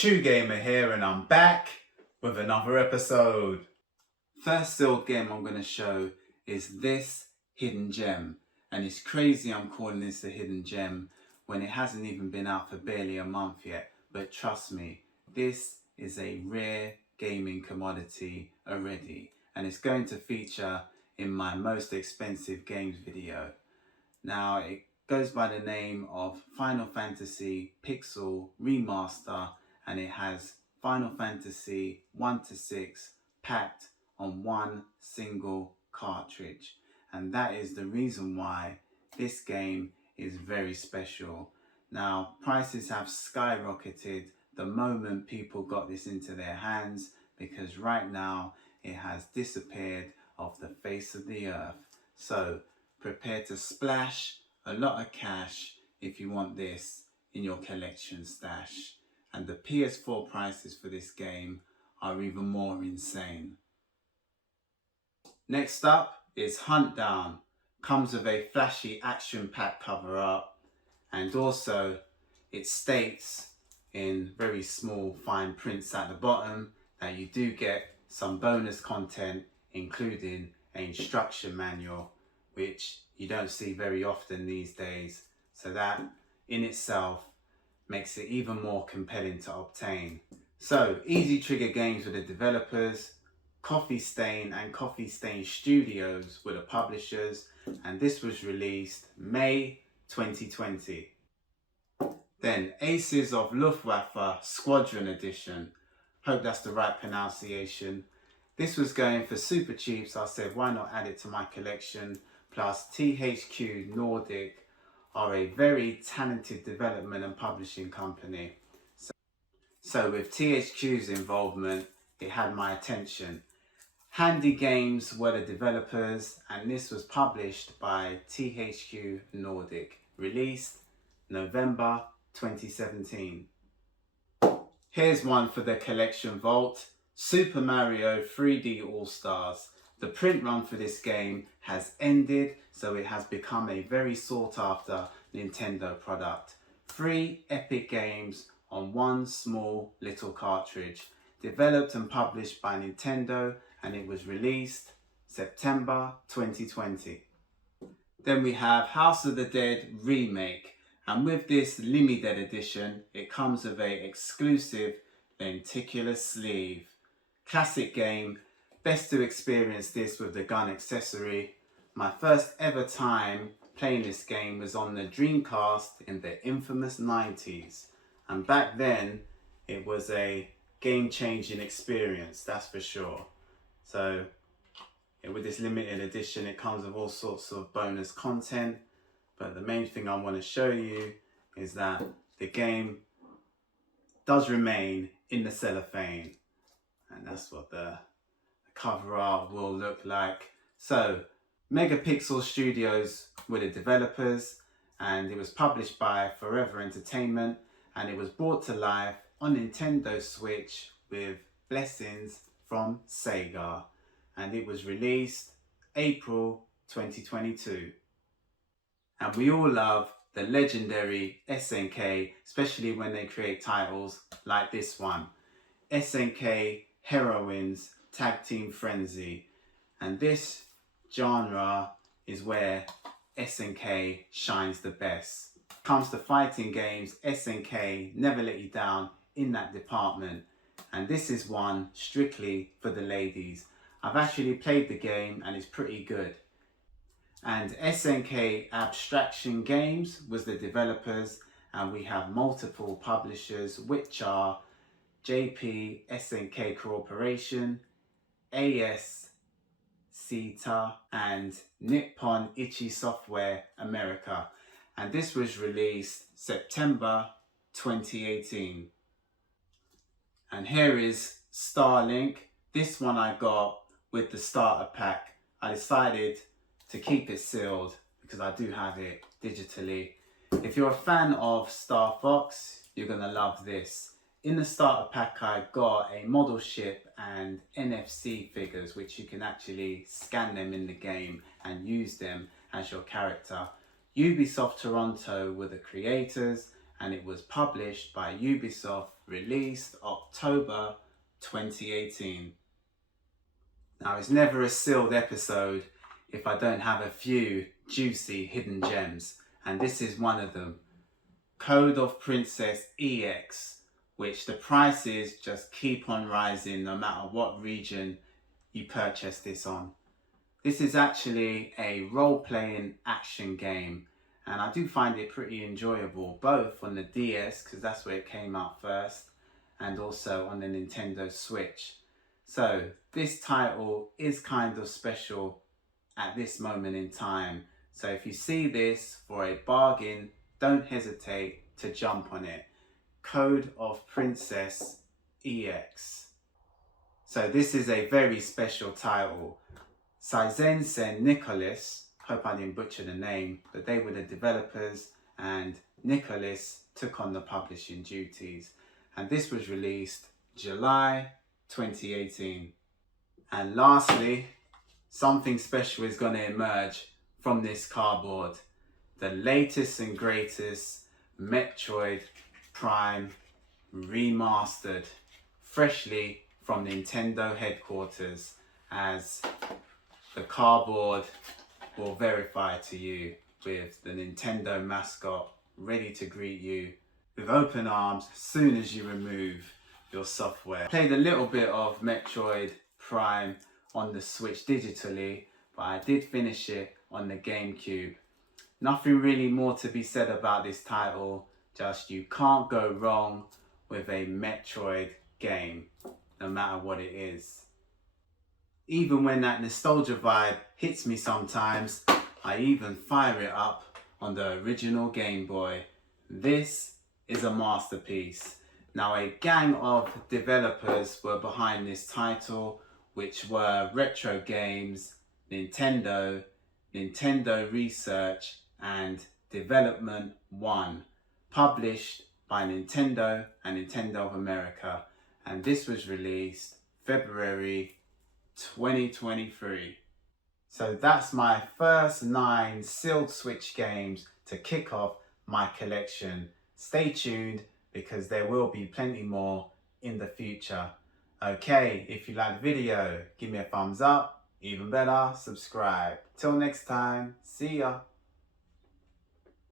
True Gamer here, and I'm back with another episode. First sealed game I'm going to show is this hidden gem, and it's crazy I'm calling this a hidden gem when it hasn't even been out for barely a month yet, but trust me, this is a rare gaming commodity already, and it's going to feature in my most expensive games video. Now it goes by the name of Final Fantasy Pixel Remaster, and it has Final Fantasy 1 to 6 packed on one single cartridge. And that is the reason why this game is very special. Now, prices have skyrocketed the moment people got this into their hands, because right now it has disappeared off the face of the earth. So prepare to splash a lot of cash if you want this in your collection stash. And the PS4 prices for this game are even more insane. Next up is Hunt Down. Comes with a flashy action-packed cover art, and also it states in very small fine prints at the bottom that you do get some bonus content, including an instruction manual, which you don't see very often these days. So that in itself makes it even more compelling to obtain. So Easy Trigger Games were the developers, Coffee Stain and Coffee Stain Studios were the publishers, and this was released May 2020. Then Aces of Luftwaffe Squadron Edition. Hope that's the right pronunciation. This was going for super cheap, so I said why not add it to my collection. Plus THQ Nordic are a very talented development and publishing company. So with THQ's involvement, it had my attention. Handy Games were the developers, and this was published by THQ Nordic. Released November 2017. Here's one for the collection vault. Super Mario 3D All-Stars. The print run for this game has ended, so it has become a very sought after Nintendo product. 3 epic games on one small little cartridge. Developed and published by Nintendo, and it was released September 2020. Then we have House of the Dead Remake, and with this limited edition, it comes with a exclusive lenticular sleeve. Classic game. Best to experience this with the gun accessory. My first ever time playing this game was on the Dreamcast in the infamous 90s. And back then, it was a game-changing experience, that's for sure. So, with this limited edition, it comes with all sorts of bonus content. But the main thing I want to show you is that the game does remain in the cellophane. And that's what the cover art will look like. So Megapixel Studios were the developers, and it was published by Forever Entertainment, and it was brought to life on Nintendo Switch with blessings from Sega, and it was released April 2022. And we all love the legendary SNK, especially when they create titles like this one, SNK Heroines Tag Team Frenzy. And this genre is where SNK shines the best. Comes to fighting games, SNK never let you down in that department. And this is one strictly for the ladies. I've actually played the game and it's pretty good. And SNK Abstraction Games was the developers, and we have multiple publishers, which are JP SNK Corporation, AS CETA, and Nippon Ichi Software America. And this was released September 2018. And here is Starlink. This one I got with the starter pack. I decided to keep it sealed because I do have it digitally. If you're a fan of Star Fox, you're gonna love this. In the starter pack, I got a model ship and NFC figures, which you can actually scan them in the game and use them as your character. Ubisoft Toronto were the creators, and it was published by Ubisoft, released October 2018. Now, it's never a sealed episode if I don't have a few juicy hidden gems, and this is one of them. Code of Princess EX, which the prices just keep on rising no matter what region you purchase this on. This is actually a role-playing action game, and I do find it pretty enjoyable, both on the DS, because that's where it came out first, and also on the Nintendo Switch. So this title is kind of special at this moment in time. So if you see this for a bargain, don't hesitate to jump on it. Code of Princess EX. So this is a very special title. Saizen Nicholas, hope I didn't butcher the name, but they were the developers, and Nicholas took on the publishing duties. And this was released July 2018. And lastly, something special is going to emerge from this cardboard. The latest and greatest Metroid Prime Remastered, freshly from Nintendo headquarters, as the cardboard will verify to you, with the Nintendo mascot ready to greet you with open arms as soon as you remove your software. Played a little bit of Metroid Prime on the Switch digitally, but I did finish it on the GameCube. Nothing really more to be said about this title, just you can't go wrong with a Metroid game, no matter what it is. Even when that nostalgia vibe hits me sometimes, I even fire it up on the original Game Boy. This is a masterpiece. Now, a gang of developers were behind this title, which were Retro Games, Nintendo, Nintendo Research, and Development One, published by Nintendo and Nintendo of America. And this was released February 2023. So that's my first 9 sealed Switch games to kick off my collection. Stay tuned, because there will be plenty more in the future. Okay, if you like the video, give me a thumbs up. Even better, subscribe. Till next time, see ya.